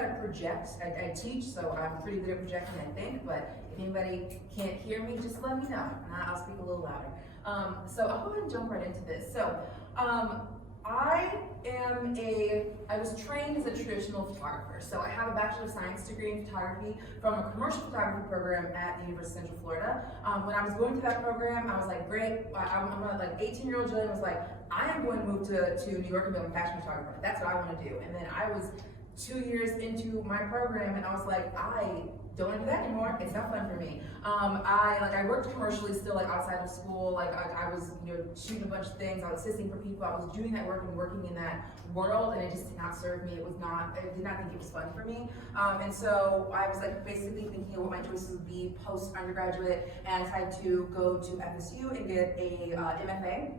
try to project. I teach, so I'm pretty good at projecting, I think, but if anybody can't hear me, just let me know, and I'll speak a little louder. So I'll go ahead and jump right into this. So I was trained as a traditional photographer. So I have a Bachelor of Science degree in photography from a commercial photography program at the University of Central Florida. When I was going through that program, I was like, great, I'm like 18-year-old Jillian was like, I am going to move to New York and become a fashion photographer. That's what I want to do. And then I was 2 years into my program and I was like, I don't want to do that anymore. It's not fun for me. I worked commercially still, like outside of school. Like I was, shooting a bunch of things. I was assisting for people. I was doing that work and working in that world, and it just did not serve me. I did not think it was fun for me. And so I was like basically thinking of what my choices would be post undergraduate, and I decided to go to FSU and get a MFA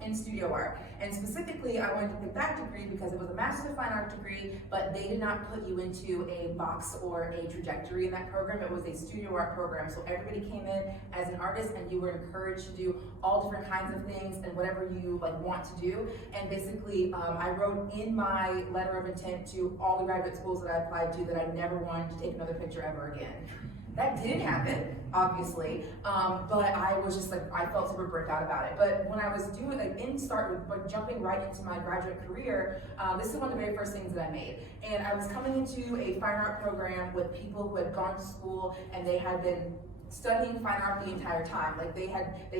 in studio art. And specifically, I wanted to pick that degree because it was a Master of Fine Art degree, but they did not put you into a box or a trajectory in that program. It was a studio art program. So everybody came in as an artist and you were encouraged to do all different kinds of things and whatever you want to do. And basically, I wrote in my letter of intent to all the graduate schools that I applied to that I never wanted to take another picture ever again. That didn't happen, obviously, but I was just like, I felt super burnt out about it. But when I was doing, jumping right into my graduate career, this is one of the very first things that I made. And I was coming into a fine art program with people who had gone to school and they had been studying fine art the entire time. Like they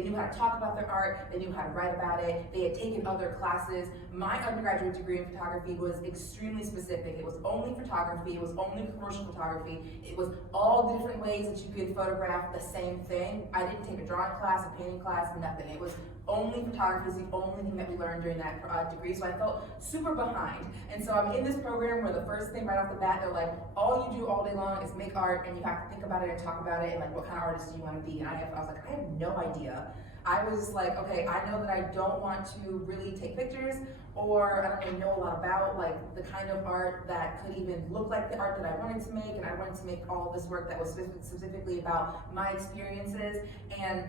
knew how to talk about their art, they knew how to write about it, they had taken other classes. My undergraduate degree in photography was extremely specific. It was only photography, it was only commercial photography, it was all the different ways that you could photograph the same thing. I didn't take a drawing class, a painting class, nothing. It was only photography is the only thing that we learned during that degree, so I felt super behind. And so I'm in this program where the first thing right off the bat, they're like, all you do all day long is make art, and you have to think about it and talk about it, and like, what kind of artist do you want to be? And I was like, I have no idea. I was like, okay, I know that I don't want to really take pictures, or I don't really know a lot about like the kind of art that could even look like the art that I wanted to make, and I wanted to make all this work that was specifically about my experiences. And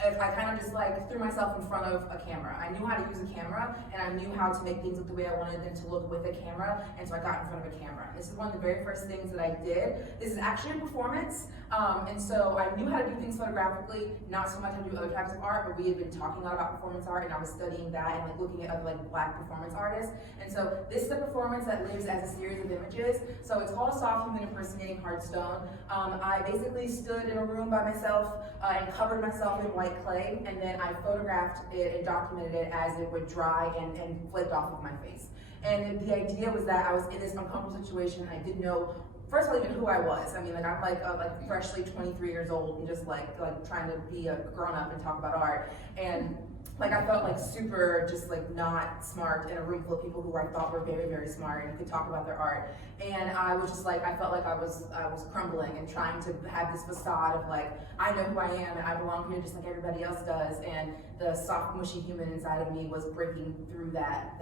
I kind of just like threw myself in front of a camera. I knew how to use a camera, and I knew how to make things look the way I wanted them to look with a camera, and so I got in front of a camera. This is one of the very first things that I did. This is actually a performance, and so I knew how to do things photographically, not so much how to do other types of art, but we had been talking a lot about performance art, and I was studying that and like looking at other like Black performance artists. And so this is a performance that lives as a series of images. So it's called a soft human impersonating hard stone. I basically stood in a room by myself and covered myself in white clay, and then I photographed it and documented it as it would dry and flaked off of my face. And the idea was that I was in this uncomfortable situation and I didn't know, first of all, even who I was. I mean, like I'm like freshly 23 years old and just like trying to be a grown up and talk about art. And like I felt like super just like not smart in a room full of people who I thought were very, very smart and could talk about their art. And I was just like, I felt like I was crumbling and trying to have this facade of like, I know who I am and I belong here just like everybody else does. And the soft, mushy human inside of me was breaking through that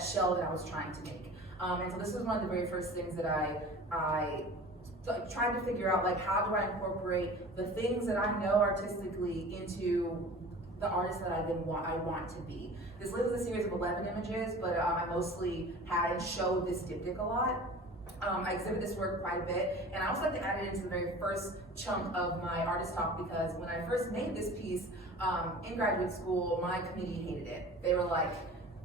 shell that I was trying to make. And so this was one of the very first things that I tried to figure out, like, how do I incorporate the things that I know artistically into the artist that I want to be. This was a series of 11 images, but I mostly had and showed this diptych a lot. I exhibit this work quite a bit, and I also like to add it into the very first chunk of my artist talk because when I first made this piece in graduate school, my committee hated it. They were like,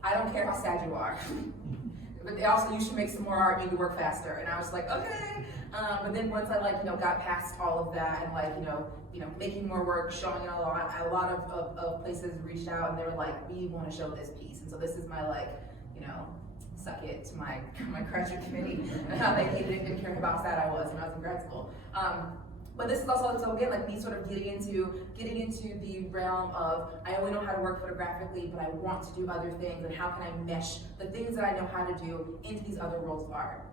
I don't care how sad you are. But also, you should make some more art, you need to work faster. And I was like, okay. But then once I got past all of that and making more work, showing it a lot of places reached out and they were like, we want to show this piece. And so this is my suck it to my graduate committee and how they hated it and didn't care about how sad I was when I was in grad school. But this is also, so again, like me sort of getting into the realm of, I only know how to work photographically, but I want to do other things, and how can I mesh the things that I know how to do into these other worlds of art.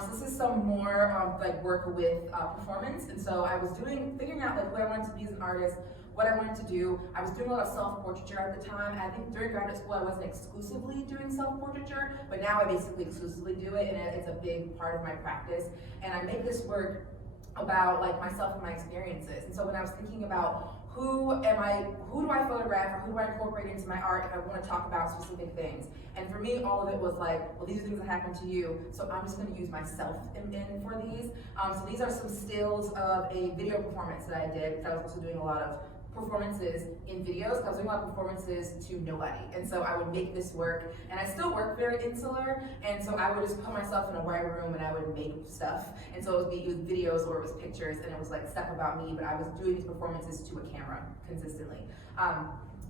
So this is some more work with performance, and so I was figuring out like what I wanted to be as an artist, what I wanted to do. I was doing a lot of self-portraiture at the time. I think during graduate school I wasn't exclusively doing self-portraiture, but now I basically exclusively do it, and it's a big part of my practice. And I make this work about like myself and my experiences. And so when I was thinking about who do I photograph, or who do I incorporate into my art if I want to talk about specific things? And for me, all of it was like, well, these are things that happen to you, so I'm just going to use myself in for these. So these are some stills of a video performance that I did, because I was also doing a lot of performances in videos. I was doing a lot of performances to nobody, and so I would make this work, and I still work very insular, and so I would just put myself in a white room and I would make stuff, and so it was videos or it was pictures, and it was like stuff about me, but I was doing these performances to a camera consistently.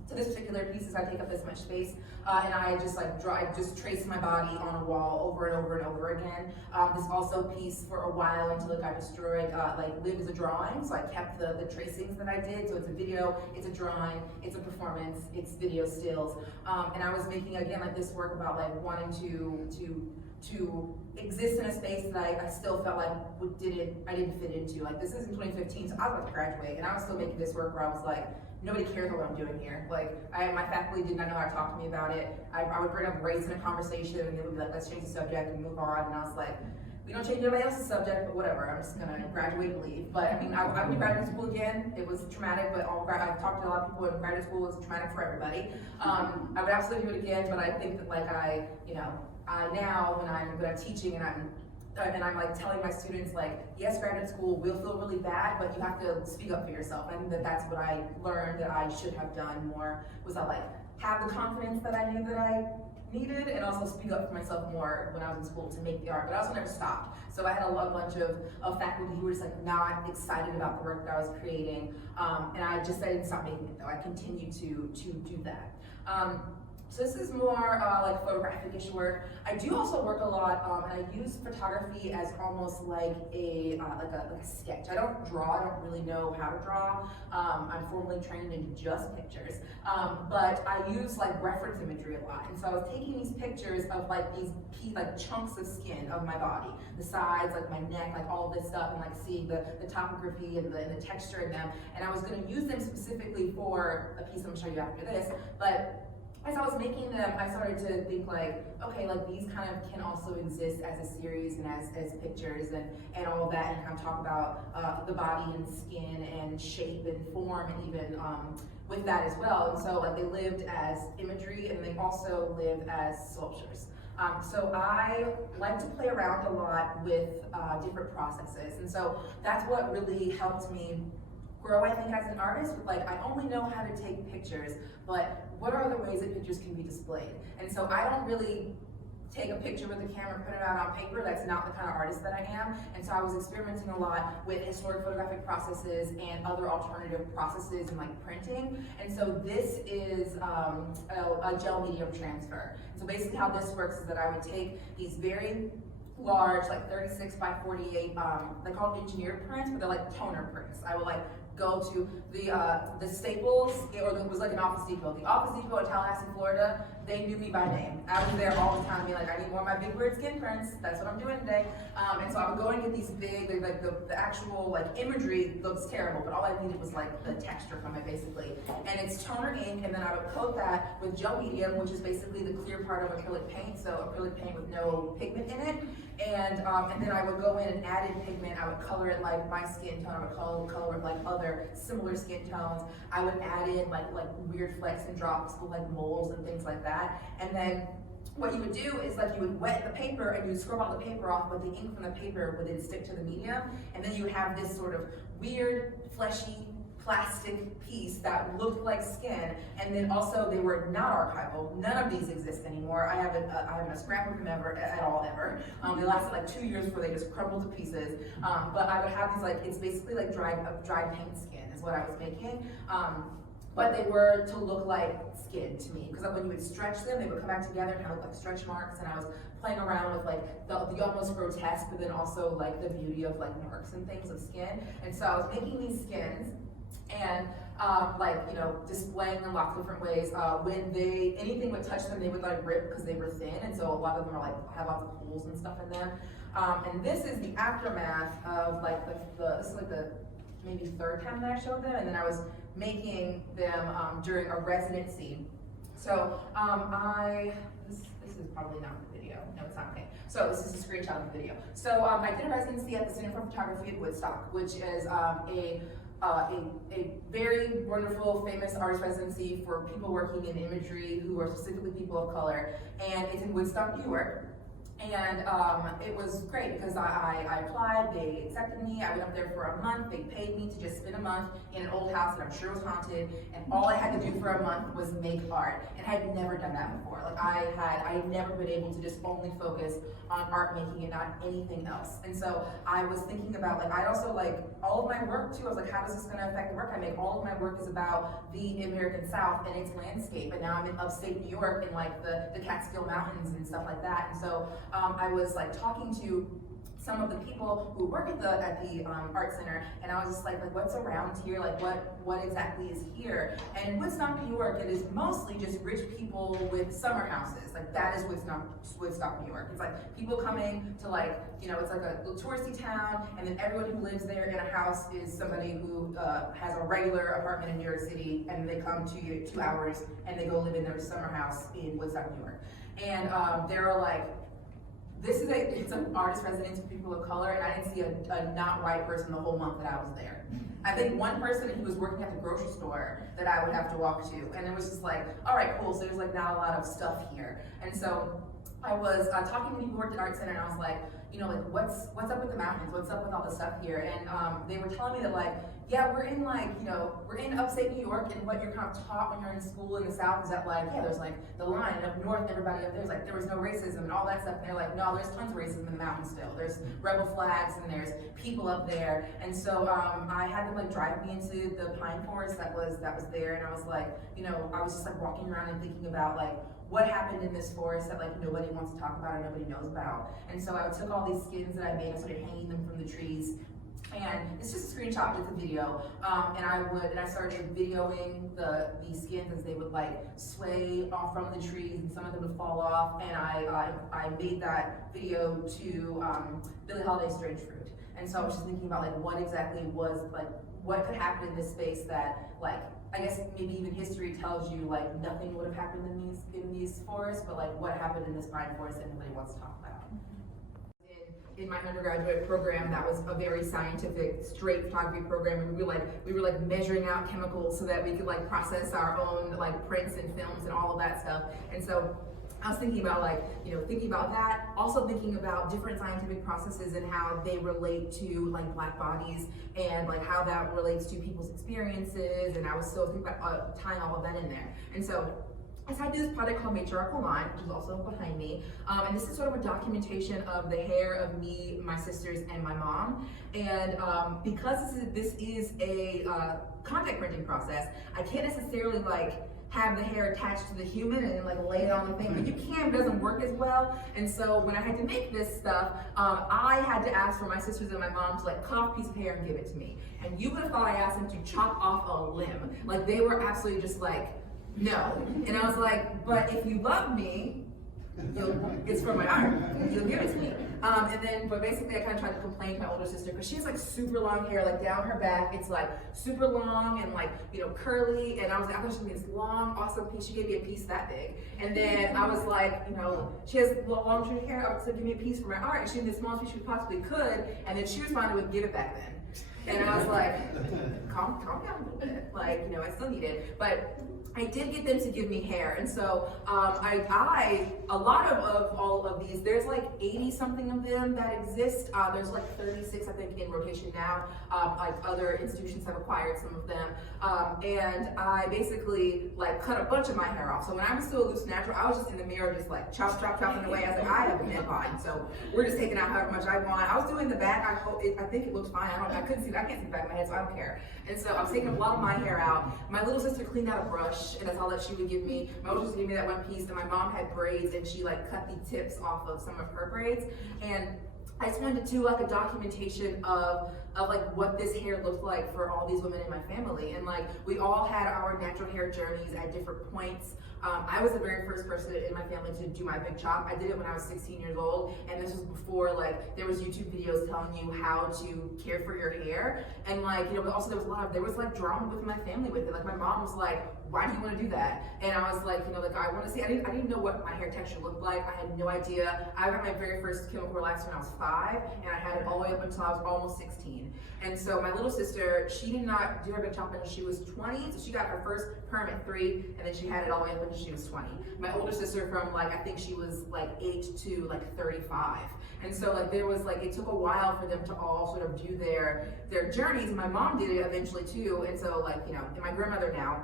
So this particular piece is I take up this much space, and I just like draw, I just trace my body on a wall over and over and over again. This also piece for a while until it got destroyed, like lived as a drawing, so I kept the tracings that I did. So it's a video, it's a drawing, it's a performance, it's video stills, and I was making again like this work about like wanting to exist in a space that I still felt like I didn't fit into. Like this is in 2015, so I was about to graduate, and I was still making this work where I was like, nobody cares what I'm doing here. Like, my faculty did not know how to talk to me about it. I would bring up race in a conversation, and they would be like, let's change the subject and move on. And I was like, we don't change anybody else's subject, but whatever. I'm just gonna graduate and leave. But I mean, I went to graduate school again. It was traumatic, but I've talked to a lot of people in graduate school. It's traumatic for everybody. I would absolutely do it again, but I think that like now when I'm teaching and I'm like telling my students like, yes, graduate school will feel really bad, but you have to speak up for yourself. I think that that's what I learned that I should have done more, was I like have the confidence that I knew that I needed, and also speak up for myself more when I was in school to make the art, but I also never stopped. So I had a bunch of faculty who were just like not excited about the work that I was creating, and I just didn't stop making it though. I continued to do that. So this is more like photographic-ish work. I do also work a lot, and I use photography as almost like a sketch. I don't draw. I don't really know how to draw. I'm formally trained in just pictures, but I use like reference imagery a lot. And so I was taking these pictures of like these chunks of skin of my body, the sides, like my neck, like all of this stuff, and like seeing the topography and the texture in them. And I was going to use them specifically for a piece I'm going to show you after this, but as I was making them, I started to think like, okay, like these kind of can also exist as a series and as pictures and all of that, and kind of talk about the body and skin and shape and form, and even with that as well. And so like they lived as imagery, and they also live as sculptures. So I like to play around a lot with different processes, and so that's what really helped me grow, I think, as an artist. Like, I only know how to take pictures, but what are other ways that pictures can be displayed? And so I don't really take a picture with a camera, put it out on paper. That's not the kind of artist that I am. And so I was experimenting a lot with historic photographic processes and other alternative processes in like printing. And so this is a gel medium transfer. So basically how this works is that I would take these very large, like 36 by 48, they're called engineered prints, but they're like toner prints. I would like go to the Staples, or it was like an Office Depot. The Office Depot in Tallahassee, Florida, they knew me by name. I was there all the time, being like, I need more of my big weird skin prints. That's what I'm doing today. And so I would go and get these big, like the actual like imagery looks terrible, but all I needed was like the texture from it, basically. And it's toner ink, and then I would coat that with gel medium, which is basically the clear part of acrylic paint. So acrylic paint with no pigment in it. And then I would go in and add in pigment. I would color it like my skin tone. I would color it like other similar skin tones. I would add in like weird flecks and drops of like moles and things like that. And then what you would do is like you would wet the paper and you would scrub all the paper off, but the ink from the paper would then stick to the medium. And then you would have this sort of weird, fleshy, plastic piece that looked like skin, and then also they were not archival. None of these exist anymore. I haven't a scrap of them at all. They lasted like 2 years before they just crumbled to pieces. But I would have these like, it's basically like dried paint skin is what I was making. But they were to look like skin to me, because when you would stretch them, they would come back together and kind of look like stretch marks, and I was playing around with like the almost grotesque, but then also like the beauty of like marks and things of skin. And so I was making these skins, and displaying them lots of different ways. When anything would touch them, they would like rip because they were thin, and so a lot of them are like have lots of holes and stuff in them. And this is the aftermath of like this is like the maybe third time that I showed them, and then I was making them during a residency. So this is probably not the video. No, it's not. Okay. So this is a screenshot of the video. So I did a residency at the Center for Photography at Woodstock, which is a very wonderful, famous artist residency for people working in imagery who are specifically people of color, and it's in Woodstock, New York. And it was great because I applied, they accepted me, I went up there for a month, they paid me to just spend a month in an old house that I'm sure was haunted, and all I had to do for a month was make art, and I had never done that before. Like I had never been able to just only focus on art making and not anything else. And so I was thinking about, like, I also, like, all of my work too, I was like, how is this gonna affect the work I make? All of my work is about the American South and its landscape, and now I'm in upstate New York in like the Catskill Mountains and stuff like that. And so I was like talking to some of the people who work at the art center, and I was just like what's around here, like what exactly is here? And Woodstock, New York, it is mostly just rich people with summer houses. Like that is Woodstock, New York. It's like people coming to, like, you know, it's like a touristy town, and then everyone who lives there in a house is somebody who has a regular apartment in New York City, and they come to you 2 hours and they go live in their summer house in Woodstock, New York. And there are like, it's an artist residence for people of color, and I didn't see a not white person the whole month that I was there. I think one person who was working at the grocery store that I would have to walk to, and it was just like, all right, cool, so there's like not a lot of stuff here. And so I was talking to people who worked at Art Center, and I was like, you know, like what's up with the mountains? What's up with all this stuff here? And they were telling me that, like, yeah, we're in, like, you know, we're in upstate New York, and what you're kind of taught when you're in school in the South is that, like, yeah, there's like the line, and up north, everybody up there's like, there was no racism and all that stuff. And they're like, no, there's tons of racism in the mountains still. There's rebel flags, and there's people up there. And so I had them like drive me into the pine forest that was there, and I was like, you know, I was just like walking around and thinking about like what happened in this forest that like nobody wants to talk about or nobody knows about. And so I took all these skins that I made and started hanging them from the trees. And it's just a screenshot, it's a video. And I started videoing the skins as they would like sway off from the trees, and some of them would fall off. And I made that video to Billie Holiday's Strange Fruit. And so I was just thinking about like what exactly was like, what could happen in this space that, like, I guess maybe even history tells you like nothing would have happened in these forests, but like what happened in this pine forest that nobody wants to talk about. In my undergraduate program, that was a very scientific, straight photography program, and we were like measuring out chemicals so that we could like process our own like prints and films and all of that stuff. And so I was thinking about like, you know, thinking about that, also thinking about different scientific processes and how they relate to like Black bodies and like how that relates to people's experiences. And I was still thinking about tying all of that in there. And so I decided to do this project called Matriarchal Line, which is also behind me. And this is sort of a documentation of the hair of me, my sisters, and my mom. And because this is a contact printing process, I can't necessarily like have the hair attached to the human and then like lay it on the thing, but you can, but it doesn't work as well. And so when I had to make this stuff, I had to ask for my sisters and my mom to like cut off a piece of hair and give it to me. And you would have thought I asked them to chop off a limb. Like they were absolutely just like, no. And I was like, but if you love me, it's from my art, you'll give it to me. But basically I kind of tried to complain to my older sister because she has like super long hair, like down her back, it's like super long and like, you know, curly. And I was like, I thought she was this long, awesome piece. She gave me a piece that big. And then I was like, you know, she has long, straight hair. I was like, give me a piece for my art. And she gave me the smallest piece she possibly could. And then she responded with, give it back then. And I was like, calm down a little bit. Like, you know, I still need it. But I did get them to give me hair. And so a lot of all of these, there's like 80 something of them that exist. There's like 36, I think, in rotation now. Like other institutions have acquired some of them. And I basically like cut a bunch of my hair off. So when I was still a loose natural, I was just in the mirror, just like chopping away. I was like, I have a man bod, so we're just taking out however much I want. I was doing the back. I think it looked fine. I can't see the back of my head, so I don't care. And so I was taking a lot of my hair out. My little sister cleaned out a brush, and that's all that she would give me. My older sister gave me that one piece, and my mom had braids, and she like cut the tips off of some of her braids. And I just wanted to do like a documentation of like what this hair looked like for all these women in my family. And like we all had our natural hair journeys at different points. I was the very first person in my family to do my big chop. I did it when I was 16 years old, and this was before like there was YouTube videos telling you how to care for your hair. And like, you know, but also there was like drama with my family with it. Like my mom was like, why do you want to do that? And I was like, like I want to see, I didn't know what my hair texture looked like. I had no idea. I got my very first chemical relaxer when I was 5, and I had it all the way up until I was almost 16. And so my little sister, she did not do her big chop until she was 20, so she got her first perm at 3, and then she had it all the way up until she was 20. My older sister from like, I think she was like 8 to like 35. And so like there was like, it took a while for them to all sort of do their journeys. My mom did it eventually too, and so like, and my grandmother now.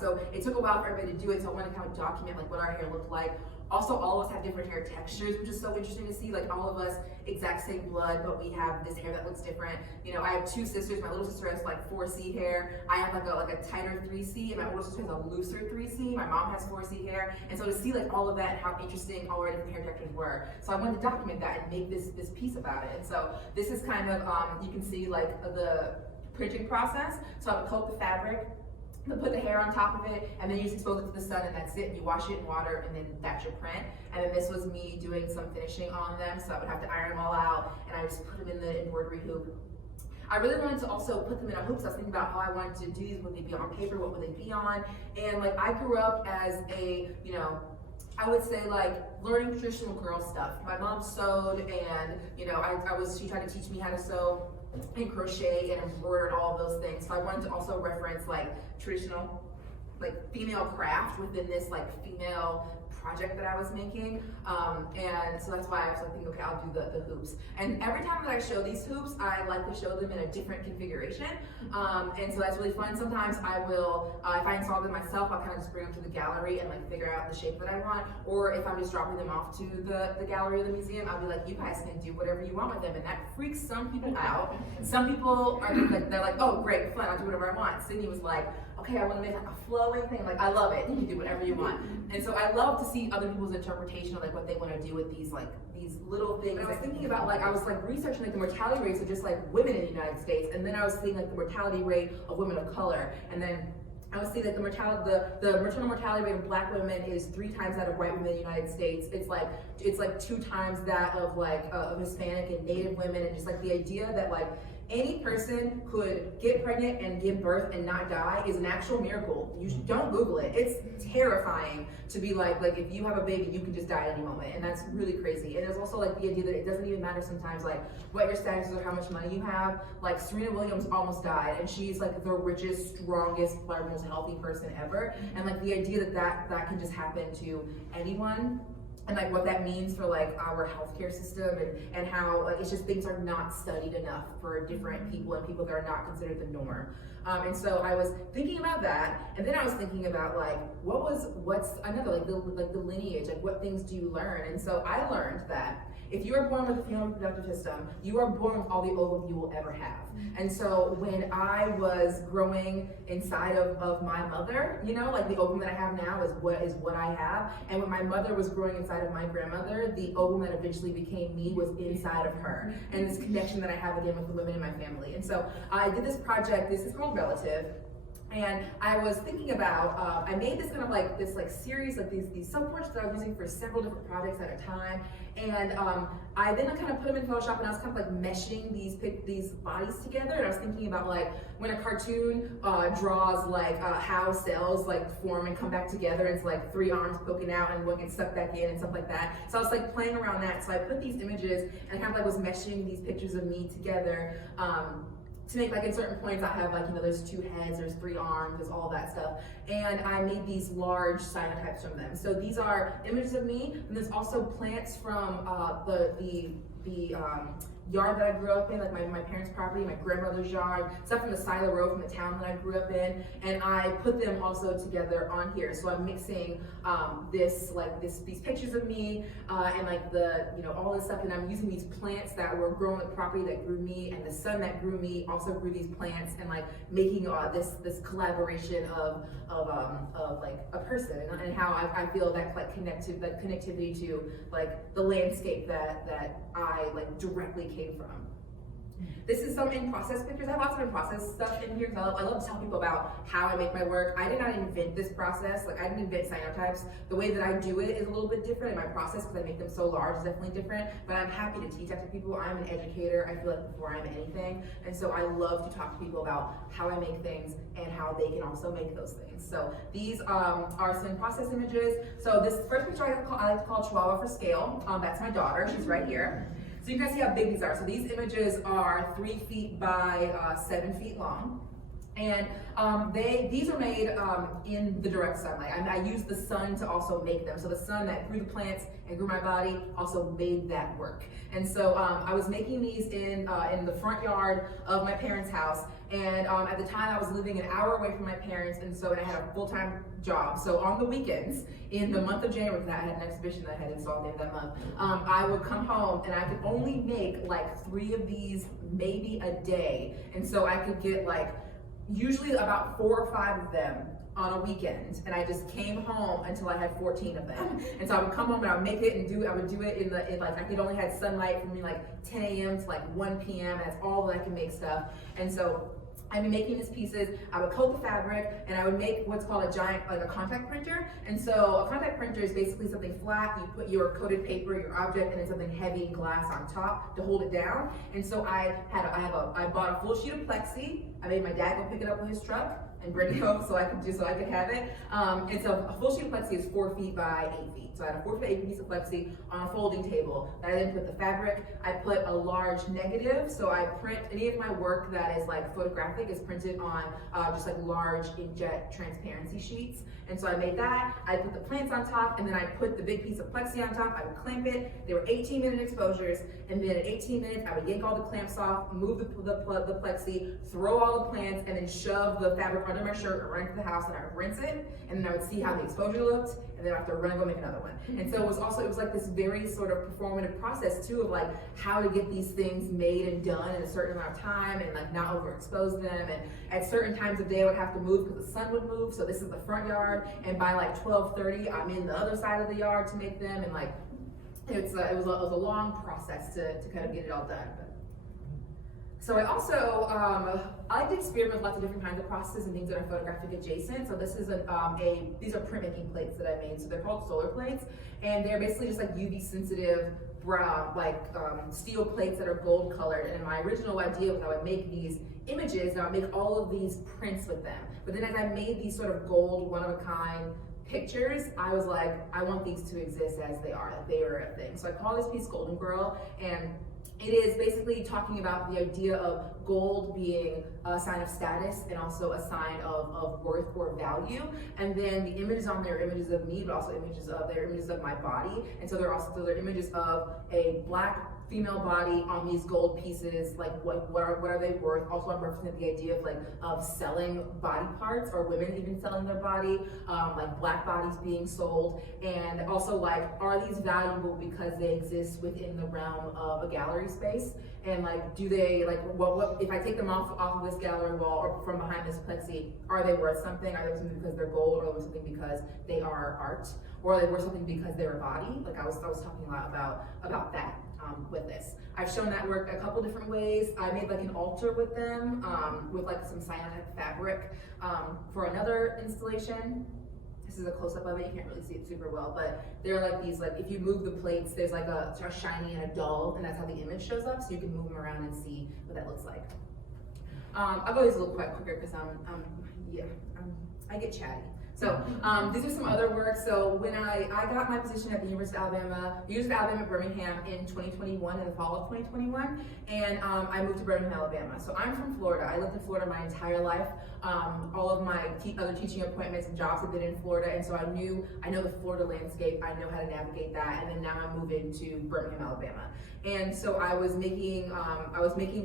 So it took a while for everybody to do it, so I wanted to kind of document like what our hair looked like. Also, all of us have different hair textures, which is so interesting to see. Like all of us, exact same blood, but we have this hair that looks different. I have 2 sisters. My little sister has like 4C hair. I have like a tighter 3C, and my older sister has a looser 3C. My mom has 4C hair, and so to see like all of that, how interesting all our different hair textures were. So I wanted to document that and make this piece about it. And so this is kind of you can see like the printing process. So I would coat the fabric, put the hair on top of it, and then you just expose it to the sun, and that's it. And you wash it in water, and then that's your print. And then this was me doing some finishing on them, so I would have to iron them all out, and I just put them in the embroidery hoop. I really wanted to also put them in a hoops. I was thinking about how I wanted to do these. Would they be on paper? What would they be on? And like I grew up as a, I would say like learning traditional girl stuff. My mom sewed, and she tried to teach me how to sew and crochet and embroider and all of those things. So I wanted to also reference like traditional, like female craft within this like female project that I was making. And so that's why I was like thinking, okay, I'll do the hoops. And every time that I show these hoops, I like to show them in a different configuration. And so that's really fun. Sometimes I will, if I install them myself, I'll kind of just bring them to the gallery and like figure out the shape that I want. Or if I'm just dropping them off to the gallery of the museum, I'll be like, you guys can do whatever you want with them. And that freaks some people out. Some people are like, they're like, oh great, fun, I'll do whatever I want. Sydney was like, okay, I want to make like a flowing thing. Like, I love it. You can do whatever you want. And so I love to see other people's interpretation of like what they want to do with these little things. And I was thinking about like, I was like researching like the mortality rates of just like women in the United States. And then I was seeing like the mortality rate of women of color. And then I would see that the maternal mortality rate of Black women is 3 times that of white women in the United States. It's like 2 times that of like of Hispanic and Native women, and just like the idea that like any person could get pregnant and give birth and not die is an actual miracle. You don't Google it. It's terrifying to be like if you have a baby, you can just die at any moment, and that's really crazy. And there's also like the idea that it doesn't even matter sometimes like what your status is or how much money you have. Like Serena Williams almost died, and she's like the richest, strongest, most healthy person ever. And like the idea that can just happen to anyone. And like what that means for like our healthcare system, and how like it's just things are not studied enough for different people, and people that are not considered the norm. And so I was thinking about that, and then I was thinking about like what's another like the lineage, like what things do you learn? And so I learned that if you are born with a female reproductive system, you are born with all the ovum you will ever have. And so when I was growing inside of my mother, like the ovum that I have now is what I have. And when my mother was growing inside of my grandmother, the ovum that eventually became me was inside of her. And this connection that I have again with the women in my family. And so I did this project. This is called Relative. And I was thinking about, I made this kind of like this like series of these subportraits that I was using for several different projects at a time. And I then kind of put them in Photoshop, and I was kind of like meshing these bodies together. And I was thinking about like when a cartoon draws like how cells like form and come back together. It's like 3 arms poking out and one gets sucked back in and stuff like that. So I was like playing around that. So I put these images and kind of like was meshing these pictures of me together. To make like at certain points I have like there's 2 heads, there's 3 arms, there's all that stuff, and I made these large cyanotypes from them. So these are images of me, and there's also plants from the yard that I grew up in, like my parents' property, my grandmother's yard, stuff from the side of the road from the town that I grew up in, and I put them also together on here. So I'm mixing these pictures of me and like all this stuff, and I'm using these plants that were grown on the property that grew me, and the sun that grew me also grew these plants, and like making this collaboration of like a person, and how I feel that like connectivity to like the landscape that I like directly came from. This is some in-process pictures. I have lots of in-process stuff in here because I love to tell people about how I make my work. I did not invent this process. Like, I didn't invent cyanotypes. The way that I do it is a little bit different, and my process, because I make them so large, is definitely different. But I'm happy to teach that to people. I'm an educator. I feel like before I'm anything. And so I love to talk to people about how I make things and how they can also make those things. So these are some in-process images. So this first picture I like to call Chihuahua for scale. That's my daughter. She's right here. So you guys see how big these are. So these images are 3 feet by 7 feet long. And these are made in the direct sunlight. I use the sun to also make them. So the sun that grew the plants and grew my body also made that work. And so I was making these in the front yard of my parents' house. And at the time I was living an hour away from my parents, and so I had a full-time job. So on the weekends, in the month of January, because I had an exhibition that I had installed in that month, I would come home and I could only make like 3 of these maybe a day. And so I could get like usually about 4 or 5 of them on a weekend, and I just came home until I had 14 of them. And so I would come home and I would make it and I would do it in like, I could only had sunlight from like 10 a.m. to like 1 p.m. and that's all that I can make stuff. And so I'd be making these pieces, I would coat the fabric, and I would make what's called a giant, like a contact printer. And so a contact printer is basically something flat, you put your coated paper, your object, and then something heavy glass on top to hold it down. And so I bought a full sheet of plexi. I made my dad go pick it up with his truck and bring it home so I could have it. And so a full sheet of plexi is 4 feet by 8 feet. So I had a 4 foot 8 feet piece of plexi on a folding table. I then put the fabric. I put a large negative. So I print any of my work that is like photographic is printed on just like large inkjet transparency sheets. And so I made that. I put the plants on top, and then I put the big piece of plexi on top. I would clamp it. They were 18-minute exposures, and then at 18 minutes, I would yank all the clamps off, move the plexi, throw all the plants, and then shove the fabric under my shirt, run to the house, and I would rinse it, and then I would see how the exposure looked, and then I have to run and go make another one. And so it was like this very sort of performative process too of like how to get these things made and done in a certain amount of time and like not overexpose them. And at certain times of day I would have to move because the sun would move. So this is the front yard, and by like 12:30 I'm in the other side of the yard to make them, and like it was a long process to kind of get it all done. So I also, I like to experiment with lots of different kinds of processes and things that are photographic adjacent. So this is these are printmaking plates that I made. So they're called solar plates, and they're basically just like UV sensitive brown, like steel plates that are gold colored. And my original idea was I would make these images and I would make all of these prints with them. But then as I made these sort of gold, one of a kind pictures, I was like, I want these to exist as they are, like they are a thing. So I call this piece Golden Girl, and it is basically talking about the idea of gold being a sign of status and also a sign of worth or value. And then the images on there are images of me, but also images of my body. And so they're images of a Black female body on these gold pieces. Like what are they worth? Also, I'm representing the idea of selling body parts, or women even selling their body, like Black bodies being sold, and also like, are these valuable because they exist within the realm of a gallery space? And like, do they like what if I take them off of this gallery wall or from behind this plexi? Are they worth something? Are they worth something because they're gold, or are they worth something because they are art, or are they worth something because they're a body? Like I was talking a lot about that. With this, I've shown that work a couple different ways. I made like an altar with them, with like some cyanotype fabric for another installation. This is a close-up of it. You can't really see it super well, but they're like these, like if you move the plates, there's like a shiny and a dull, and that's how the image shows up. So you can move them around and see what that looks like. I'll go these a little quite quicker because I get chatty. So these are some other work. So when I got my position at the University of Alabama at Birmingham in 2021, in the fall of 2021, and I moved to Birmingham, Alabama. So I'm from Florida. I lived in Florida my entire life. All of my other teaching appointments and jobs have been in Florida, and so I know the Florida landscape. I know how to navigate that. And then now I'm moving to Birmingham, Alabama. And so I was making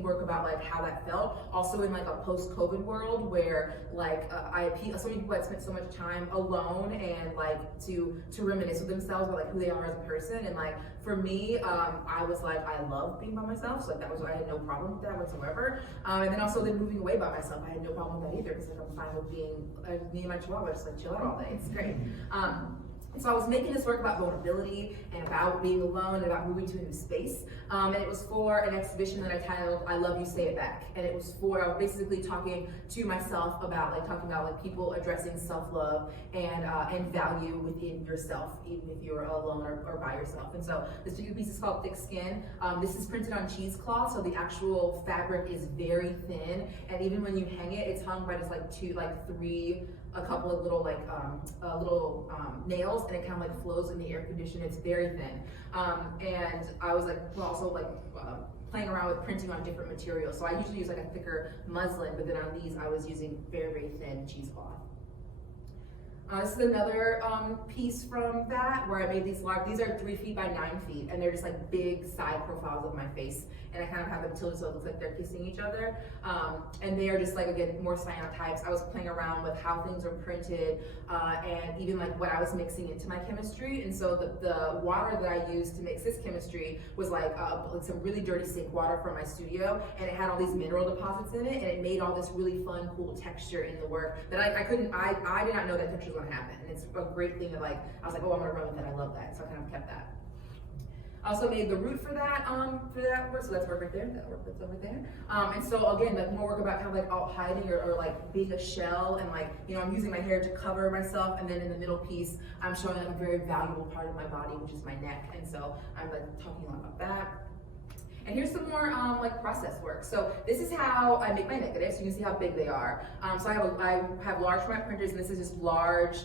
work about like how that felt. Also in like a post-COVID world where like so many people had spent so much time alone and like to reminisce with themselves about like who they are as a person. And like for me, I was like, I love being by myself. So like that was why I had no problem with that whatsoever. And then also then moving away by myself, I had no problem with that either, because like I'm fine with being me and my chihuahua just like chill out all day. It's great. So I was making this work about vulnerability and about being alone and about moving to a new space. And it was for an exhibition that I titled, I Love You, Say It Back. And it was for, I was basically talking to myself about people addressing self-love and value within yourself, even if you're alone or by yourself. And so this particular piece is called Thick Skin. This is printed on cheesecloth, so the actual fabric is very thin. And even when you hang it, it's hung by just a couple of little nails, and it kind of like flows in the air conditioner. It's very thin. And I was playing around with printing on different materials. So I usually use like a thicker muslin, but then on these I was using very, very thin cheesecloth. This is another piece from that where I made these large, these are 3 feet by 9 feet, and they're just like big side profiles of my face. And I kind of have them tilted so it looks like they're kissing each other. And they are just like, again, more cyanotypes. I was playing around with how things are printed and even like what I was mixing into my chemistry. And so the water that I used to mix this chemistry was like some really dirty sink water from my studio, and it had all these mineral deposits in it, and it made all this really fun, cool texture in the work that I did not know that texture was gonna happen. And it's a great thing that I was like, oh, I'm gonna run with it, I love that. So I kind of kept that. I also made the root for that work, so that's work right there, that work that's over there. And so again, like more work about kind of like out hiding or like being a shell, and like, you know, I'm using my hair to cover myself, and then in the middle piece, I'm showing like a very valuable part of my body, which is my neck. And so I'm like talking a lot about that. And here's some more like process work. So this is how I make my negatives. So you can see how big they are. So I have large format printers, and this is just large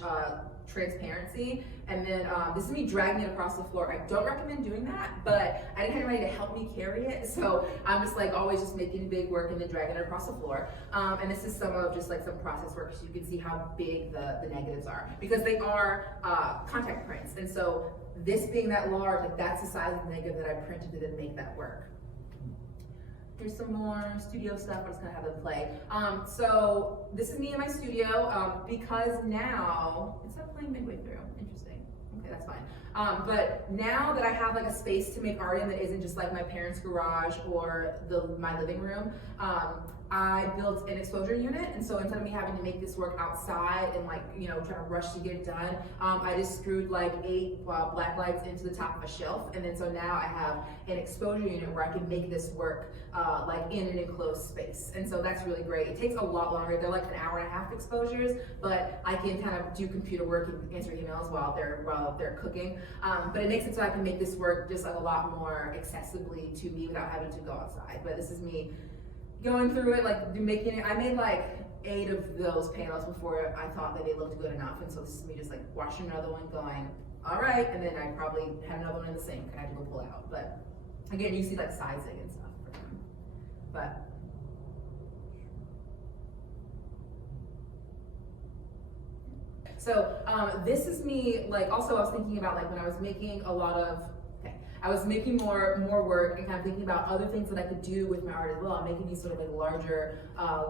transparency. And then this is me dragging it across the floor. I don't recommend doing that, but I didn't have anybody to help me carry it. So I'm just like always just making big work and then dragging it across the floor. And this is some of just like some process work, so you can see how big the negatives are, because they are contact prints. And so this being that large, like that's the size of the negative that I printed to then make that work. Here's some more studio stuff. I'm just gonna have them play. So this is me in my studio, because now, it's not playing midway through, interesting. Okay, that's fine. But now that I have like a space to make art in that isn't just like my parents' garage or my living room, I built an exposure unit. And so instead of me having to make this work outside and like, you know, trying to rush to get it done, I just screwed like 8 black lights into the top of a shelf. And then so now I have an exposure unit where I can make this work like in an enclosed space. And so that's really great. It takes a lot longer. They're like an hour-and-a-half exposures, but I can kind of do computer work and answer emails while they're cooking. But it makes it so I can make this work just like a lot more accessibly to me without having to go outside. But this is me going through it, like making it. I made like 8 of those panels before I thought that they looked good enough. And so this is me just like watching another one going, all right. And then I probably had another one in the sink and I had to go pull out. But again, you see like sizing and stuff for them. But so this is me, like also I was thinking about like when I was making I was making more work and kind of thinking about other things that I could do with my art as well. I'm making these sort of like larger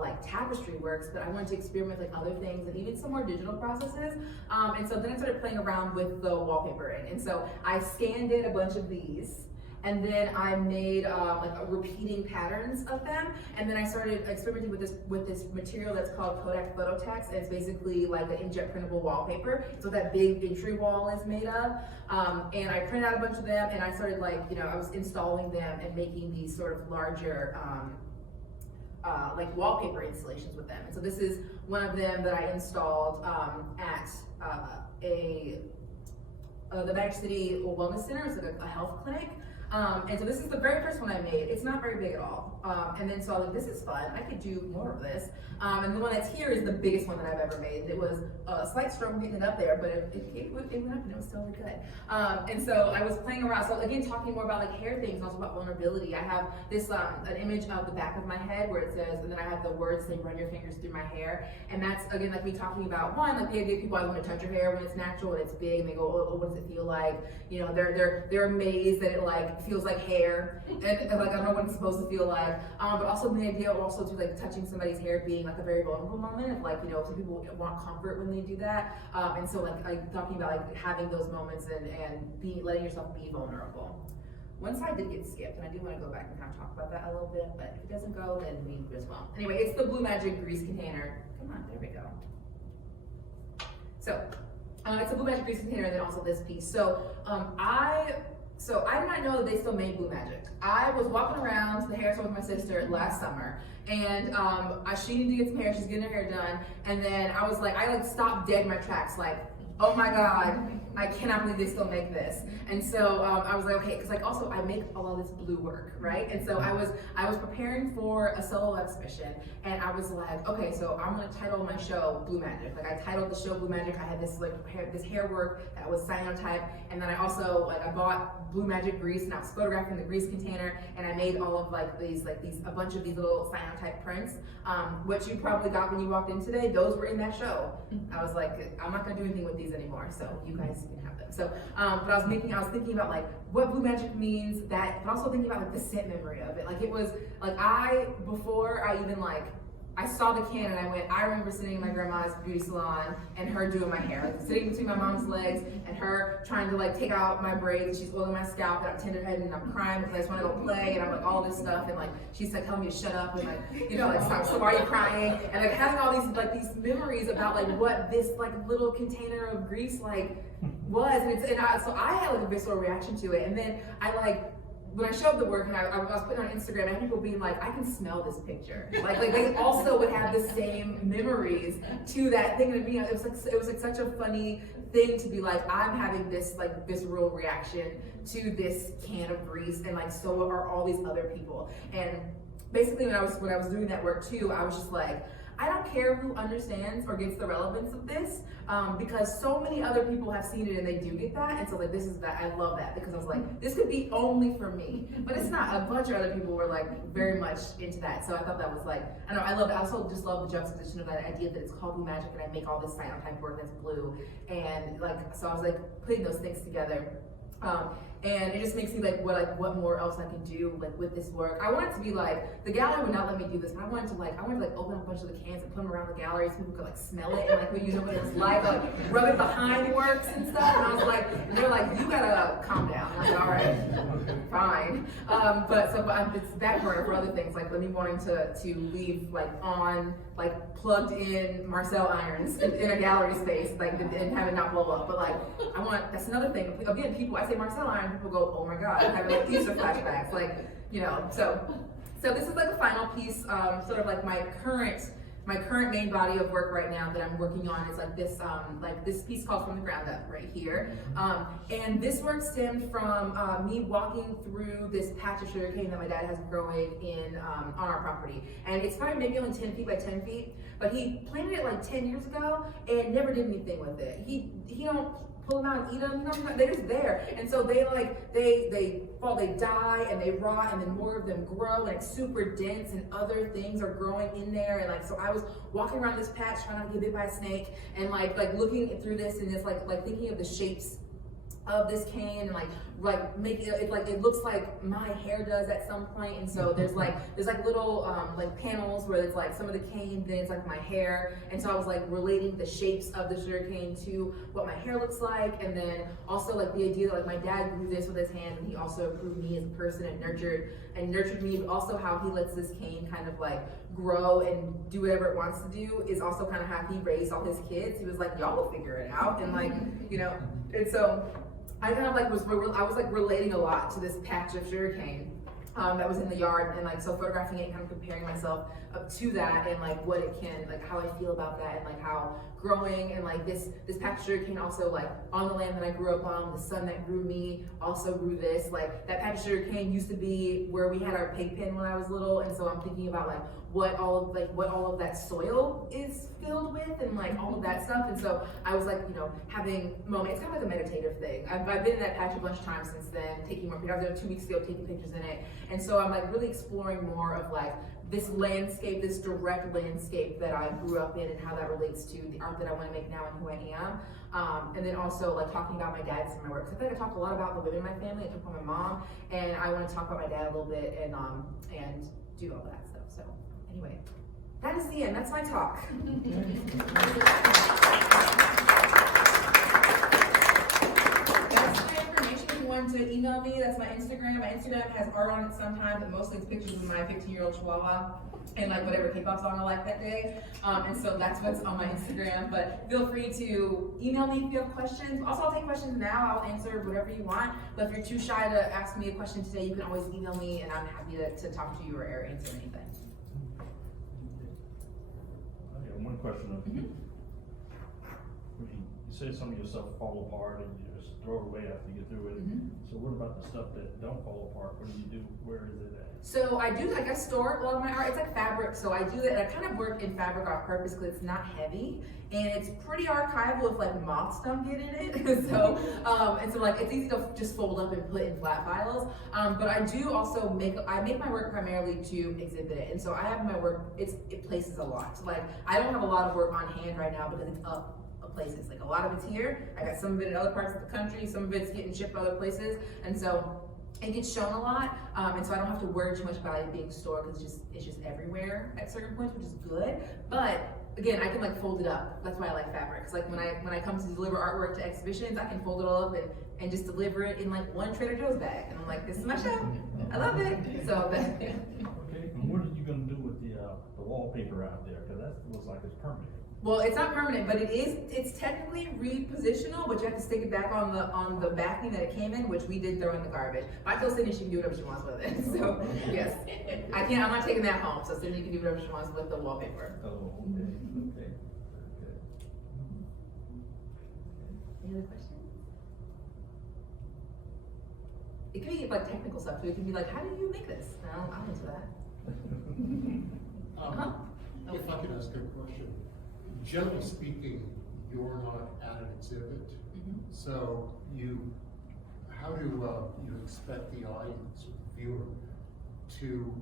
like tapestry works, but I wanted to experiment with like other things and even some more digital processes. And so then I started playing around with the wallpapering. And so I scanned in a bunch of these, and then I made like repeating patterns of them. And then I started experimenting with this material that's called Kodak Phototext. And it's basically like an inkjet printable wallpaper. So that big entry wall is made of. And I printed out a bunch of them, and I started like, you know, I was installing them and making these sort of larger like wallpaper installations with them. And so this is one of them that I installed at the Magic City Wellness Center. It's like a health clinic. And so this is the very first one I made. It's not very big at all. And then so I was like, this is fun. I could do more of this. And the one that's here is the biggest one that I've ever made. It was a slight struggle getting it up there, but it went up and it was still really good. And so I was playing around. So again, talking more about like hair things, also about vulnerability. I have this, an image of the back of my head where it says, and then I have the words saying, run your fingers through my hair. And that's, again, like me talking about, one, like the idea people always want to touch your hair when it's natural and it's big, and they go, oh, what does it feel like? You know, they're amazed that it like feels like hair, and like I don't know what it's supposed to feel like. But also the idea also to like touching somebody's hair being like a very vulnerable moment of like, you know, some people want comfort when they do that. And so like talking about like having those moments and letting yourself be vulnerable. One side did get skipped, and I do want to go back and kind of talk about that a little bit, but if it doesn't go, then we just won't. Anyway, it's the Blue Magic grease container. Come on, there we go. So It's a Blue Magic grease container, and then also this piece. So I did not know that they still made Blue Magic. I was walking around the hair store with my sister last summer, and she needed to get some hair. She's getting her hair done, and then I was like, I stopped dead in my tracks, like, oh my God, I cannot believe they still make this. And so I was like, okay, because like also I make a lot of this blue work, right? And so I was preparing for a solo exhibition, and I was like, okay, so I'm gonna title my show Blue Magic. Like I titled the show Blue Magic. I had this this hair work that was cyanotype, and then I also I bought Blue Magic grease, and I was photographing the grease container, and I made all of a bunch of these little cyanotype prints, which you probably got when you walked in today. Those were in that show. I was like, I'm not gonna do anything with these anymore, so you guys can have them. So, but I was thinking about like what Blue Magic means, that, but also thinking about like the scent memory of it. Like it was like before I even I saw the can and I went, I remember sitting in my grandma's beauty salon and her doing my hair, like sitting between my mom's legs and her trying to take out my braids. She's oiling my scalp and I'm tenderheaded and I'm crying because I just want to go play, and I'm like all this stuff, and she's telling me to shut up and stop. So why are you crying? And having all these memories about what this little container of grease was, so I had a visceral reaction to it, and then when I showed the work and I was putting it on Instagram, I had people being like, I can smell this picture. Like they also would have the same memories to that thing. And it was such a funny thing to be like, I'm having this visceral reaction to this can of grease, and so are all these other people. And basically when I was doing that work too, I was just like, I don't care who understands or gets the relevance of this, because so many other people have seen it and they do get that. And so this is that, I love that, because I was like, this could be only for me, but it's not. A bunch of other people were very much into that. So I thought that was I don't know, I love it. I also just love the juxtaposition of that idea that it's called Blue Magic and I make all this cyanotype work that's blue. And so I was putting those things together. And it just makes me what more else I can do with this work. I want it to be the gallery would not let me do this, but I wanted to open up a bunch of the cans and put them around the gallery so people could smell it, and we use it when it's live, rub it behind works and stuff. And I was and they were like, you gotta calm down. And I was like, all right, fine. But it's back burner for other things, me wanting to leave on plugged in Marcel irons in a gallery space, and have it not blow up. But that's another thing. Again, I say Marcel iron, people go, oh my God, I'm having Easter flashbacks, So this is the final piece, sort of my current main body of work right now that I'm working on is this piece called From the Ground Up right here. And this work stemmed from me walking through this patch of sugarcane that my dad has growing on our property. And it's probably maybe only 10 feet by 10 feet, but he planted it 10 years ago and never did anything with it. He don't pull them out and eat them, they're just there. And so they die and they rot, and then more of them grow, and it's super dense, and other things are growing in there. And so I was walking around this patch trying not to get bit by a snake, and looking through this, and just thinking of the shapes of this cane, and making it it looks like my hair does at some point. And so there's little panels where it's some of the cane, then it's my hair. And so I was relating the shapes of the sugar cane to what my hair looks like, and then also the idea that my dad grew this with his hands, and he also improved me as a person and nurtured me, but also how he lets this cane kind of grow and do whatever it wants to do is also kind of how he raised all his kids. He was y'all will figure it out, and and so I kind of was relating a lot to this patch of sugarcane that was in the yard, and so photographing it and kind of comparing myself up to that, and what it can, how I feel about that, and how growing, and this patch of sugarcane also on the land that I grew up on, the son that grew me also grew this. That patch of sugarcane used to be where we had our pig pen when I was little, and so I'm thinking about what all of that soil is filled with, and all of that stuff. And so I was having moments. It's kind of a meditative thing. I've been in that patch a bunch of times since then, taking more pictures. I was there 2 weeks ago taking pictures in it, and so I'm really exploring more of this landscape, this direct landscape that I grew up in, and how that relates to the art that I want to make now and who I am. And then also talking about my dad in my work. So I feel I talk a lot about the women in my family. I talk about my mom, and I want to talk about my dad a little bit, and do all that stuff. So anyway, that is the end. That's my talk. That's the information. If you want time to email me. That's my Instagram. My Instagram has art on it sometimes, but mostly it's pictures of my 15-year-old Chihuahua and like whatever K-pop song I like that day. And so that's what's on my Instagram. But feel free to email me if you have questions. Also, I'll take questions now. I'll answer whatever you want. But if you're too shy to ask me a question today, you can always email me, and I'm happy to talk to you or answer anything. I got one question. You say some of your stuff fall apart and you just throw it away after you get through it. So what about the stuff that don't fall apart? What do you do? Where is it at? So I do, like I store a lot of my art. It's like fabric, so I do that. And I kind of work in fabric on purpose because it's not heavy and it's pretty archival if like moths don't get in it. So like it's easy to just fold up and put in flat files. But I do also make my work primarily to exhibit it. And so I have my work, it places a lot. So like I don't have a lot of work on hand right now because it's up places. Like a lot of it's here. I got some of it in other parts of the country. Some of it's getting shipped other places. And so it gets shown a lot, and so I don't have to worry too much about it being stored because it's just everywhere at certain points, which is good. But again, I can like fold it up. That's why I like fabric. Cause like when I come to deliver artwork to exhibitions, I can fold it all up and just deliver it in like one Trader Joe's bag. And I'm like, this is my show. I love it. So that. Okay. And what are you gonna do with the wallpaper out there? Cause that looks like it's permanent. Well, it's not permanent, but it's technically repositional, but you have to stick it back on the backing that it came in, which we did throw in the garbage. But I told Sydney she can do whatever she wants with it. So yes. I'm not taking that home, so Sydney can do whatever she wants with the wallpaper. Oh, okay. Okay. Any other questions? It can be like technical stuff too. It can be like, how do you make this? I'll answer that. If I could ask a question. Generally speaking, you're not at an exhibit, so how do you expect the audience or the viewer to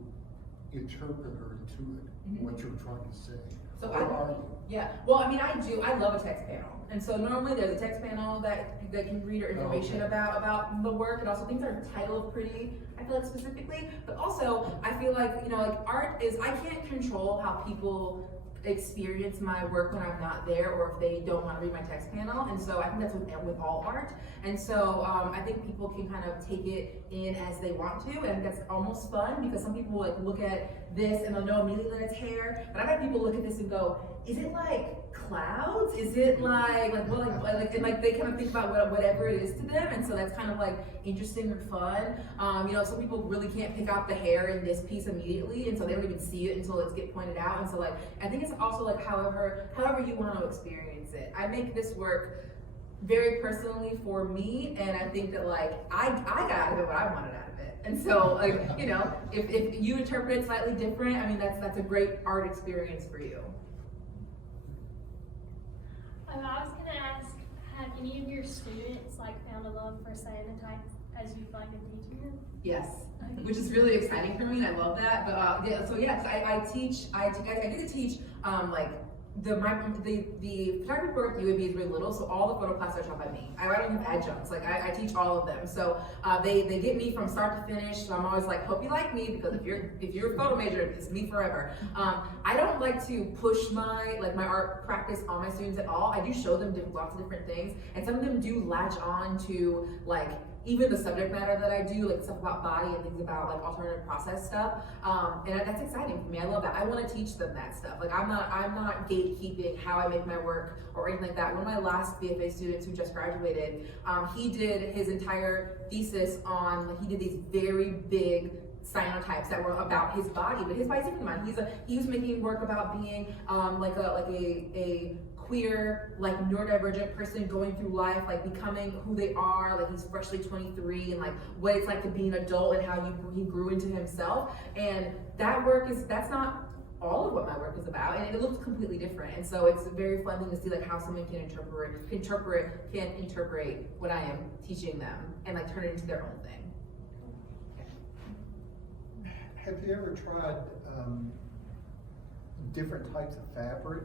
interpret or intuit what you're trying to say? So Where are you? Yeah, well, I mean, I love a text panel. And so normally there's a text panel that can read or information about the work, and also things are titled pretty, I feel like specifically, but also I feel like, like art is, I can't control how people experience my work when I'm not there or if they don't want to read my text panel. And so I think that's with all art. And so I think people can kind of take it in as they want to, and I think that's almost fun because some people like look at this and they'll know immediately that it's hair, but I've had people look at this and go, is it like clouds? Is it like and like they kind of think about whatever it is to them, and so that's kind of like interesting or fun. Some people really can't pick out the hair in this piece immediately, and so they don't even see it until it's get pointed out. And so like I think it's also like however you want to experience it. I make this work very personally for me, and I think that like I got out of it what I wanted out of it. And so like if you interpret it slightly different, I mean that's a great art experience for you. I was gonna ask, have any of your students like found a love for cyanotype as you've like been teaching them? Yes, which is really exciting for me, and I love that. But I get to teach like the photography program at UAB is really little, so all the photo classes are taught by me. I don't have adjuncts, like I teach all of them. So they get me from start to finish. So I'm always like, hope you like me, because if you're a photo major, it's me forever. I don't like to push my art practice on my students at all. I do show them lots of different things, and some of them do latch on to like even the subject matter that I do, like stuff about body and things about like alternative process stuff, and that's exciting for me. I love that. I want to teach them that stuff. Like I'm not gatekeeping how I make my work or anything like that. One of my last BFA students who just graduated, he did his entire thesis on, he did these very big cyanotypes that were about his body, but his body's different than mine. He was making work about being like a queer, like neurodivergent person going through life, like becoming who they are, like he's freshly 23, and like what it's like to be an adult and how he grew into himself. And that's not all of what my work is about, and it looks completely different. And so it's a very fun thing to see like how someone can interpret what I am teaching them and like turn it into their own thing. Have you ever tried different types of fabric?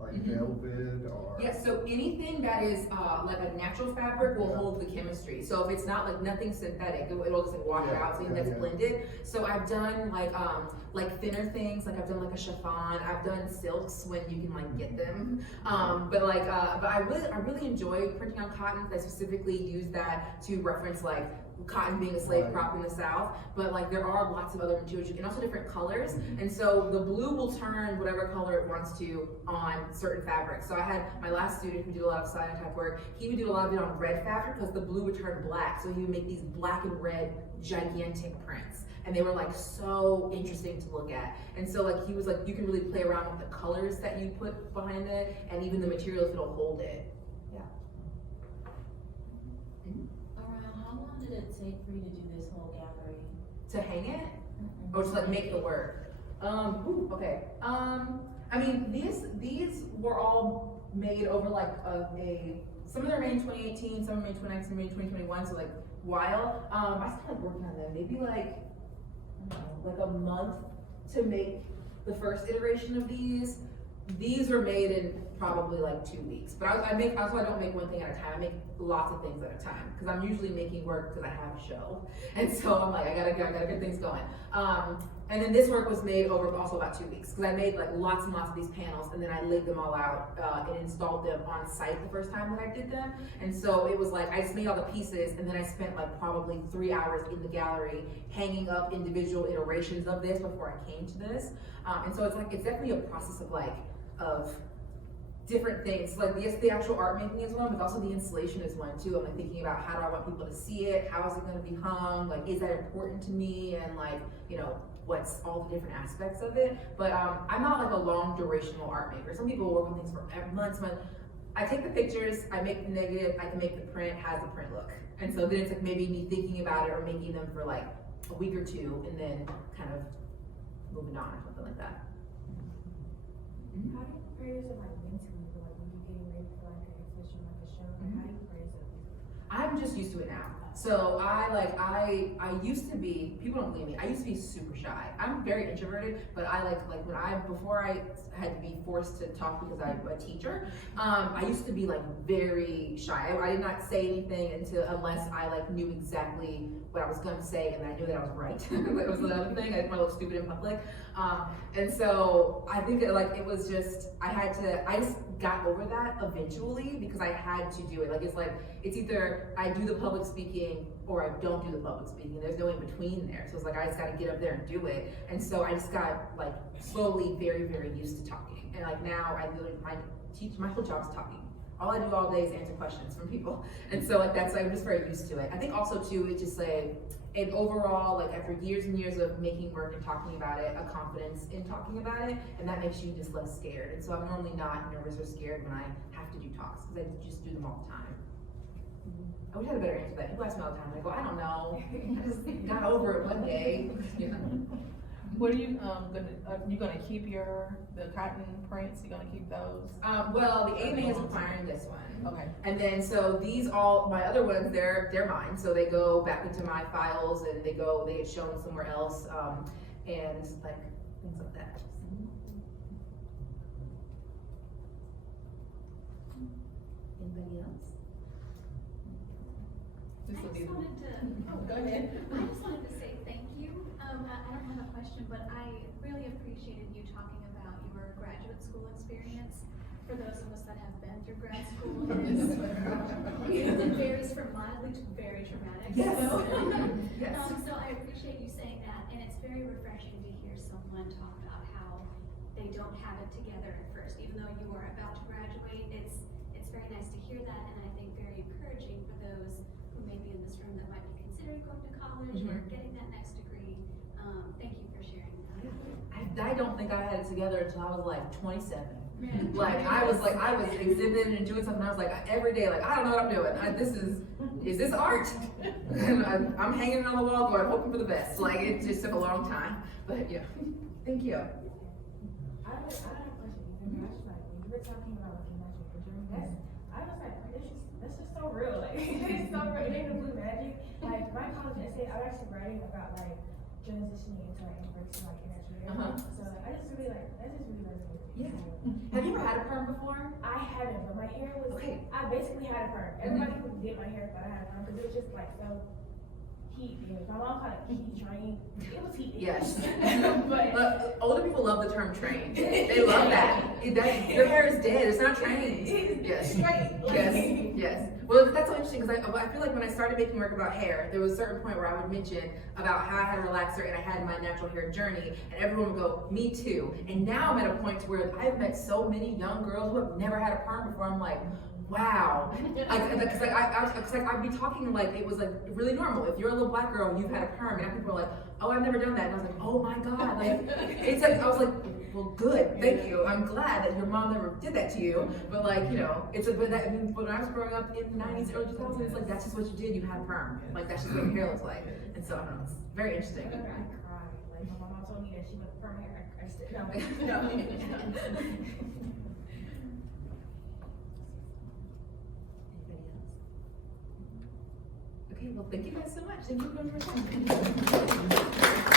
like velvet or? Yeah, so anything that is like a natural fabric will hold the chemistry. So if it's not like nothing synthetic, it'll just like wash out, so that's blended. So I've done like thinner things, like I've done like a chiffon, I've done silks when you can like get them. But I really enjoy printing on cotton. I specifically use that to reference like cotton being a slave crop in the South, but like there are lots of other materials and also different colors, and so the blue will turn whatever color it wants to on certain fabrics. So I had my last student who did a lot of cyanotype work. He would do a lot of it on red fabric because the blue would turn black, so he would make these black and red gigantic prints, and they were like so interesting to look at. And so like he was like, you can really play around with the colors that you put behind it, and even the material if it'll hold it. Yeah. How long did it take for you to do this whole gallery? To hang it? Or to like make the work? Okay. I mean, these were all made over like some of them are made in 2018, some are made in 2019, some are made in 2021, so like while. I started working on them maybe like, I don't know, like a month to make the first iteration of these. These were made in probably like 2 weeks, but I don't make one thing at a time. I make lots of things at a time because I'm usually making work because I have a show, and so I'm like I gotta get things going. And then this work was made over also about 2 weeks because I made like lots and lots of these panels, and then I laid them all out and installed them on site the first time that I did them. And so it was like I just made all the pieces, and then I spent like probably 3 hours in the gallery hanging up individual iterations of this before I came to this. And so it's definitely a process of different things. Like yes, the actual art making is one, but also the installation is one too. I'm like thinking about how do I want people to see it? How is it going to be hung? Like, is that important to me? And like, what's all the different aspects of it? But I'm not like a long durational art maker. Some people work on things for months. I take the pictures, I make the negative, I can make the print. How's the print look? And so then it's like maybe me thinking about it or making them for like a week or two, and then kind of moving on or something like that. How do you prepare yourself like mentally for like when you're getting ready for like an exhibition, like a show? Like how do you prepare yourself? I'm just used to it now. So I used to be, people don't believe me, I used to be super shy. I'm very introverted, but before I had to be forced to talk because I'm a teacher, I used to be like very shy. I did not say anything unless I like knew exactly what I was going to say, and I knew that I was right. That was another thing. I didn't want to look stupid in public. And so I think it was just, I just got over that eventually because I had to do it. It's either I do the public speaking or I don't do the public speaking. There's no in between there. So it's like, I just got to get up there and do it. And so I just got like slowly very, very used to talking. And like now my whole job is talking. All I do all day is answer questions from people. And so I'm just very used to it. I think also too, it's just like, and overall, like after years and years of making work and talking about it, a confidence in talking about it, and that makes you just less scared. And so I'm normally not nervous or scared when I have to do talks, because I just do them all the time. I wish I had a better answer to that. People ask me all the time, I go, I don't know. I just got over it one day. What are you gonna keep the cotton prints? You gonna keep those? Well, the AMA is requiring this one. Okay. And then so my other ones, they're mine. So they go back into my files and they get shown somewhere else, and like things like that. Anybody else? I just wanted to, Go ahead. I just wanted to say thank you. I don't have a question, but I really appreciated you talking about your graduate school experience. For those of us that have been through grad school, it varies from mildly to very traumatic. Yes. So, Yes. So I appreciate you saying that, and it's very refreshing to hear someone talk about how they don't have it together at first, even though you are about to graduate. It's very nice to hear that, and I think very encouraging for those who may be in this room that might be considering going to college or getting that next degree. Thank you for sharing that. I don't think I had it together until I was like 27. Yeah. Like I was exhibiting and doing something. I was like every day, like I don't know what I'm doing. Is this art? And I'm hanging it on the wall, going hoping for the best. Like it just took a long time, but yeah. Thank you. I have a question. I was like, when you were talking about like magic pictures, I was like, that's just so real. Like it's so real. It ain't no blue magic. Like my college essay, I was actually writing about like transitioning into like embracing like inner career. So like, that just really resonated. Yeah. Have you ever had a perm before? I haven't, but my hair was, Okay. I basically had a perm. Everybody who did my hair thought I had a perm, because it was just like so heat. My mom called it heat train. It was heat. Yes. But older people love the term trained. They love that. Your hair is dead. It's not trained. Yes. straight. Like, Yes. Yes. Well, that's so interesting because I feel like when I started making work about hair, there was a certain point where I would mention about how I had a relaxer and I had my natural hair journey, and everyone would go, "Me too." And now I'm at a point where I've met so many young girls who have never had a perm before. I'm like, wow. Because I'd be talking like it was like really normal. If you're a little black girl and you've had a perm, and people are like, "Oh, I've never done that," and I was like, "Oh my god!" Like it's like I was like, "Well, good, thank you. I'm glad that your mom never did that to you." But like it's like when I was growing up in the '90s, early 2000s, it's like that's just what you did. You had a perm. Like that's just what your hair looks like. And so I don't know. It's very interesting. I cried. Like my mom told me that she went perm hair. I said, no. Okay, well, thank you guys so much. Thank you for your time.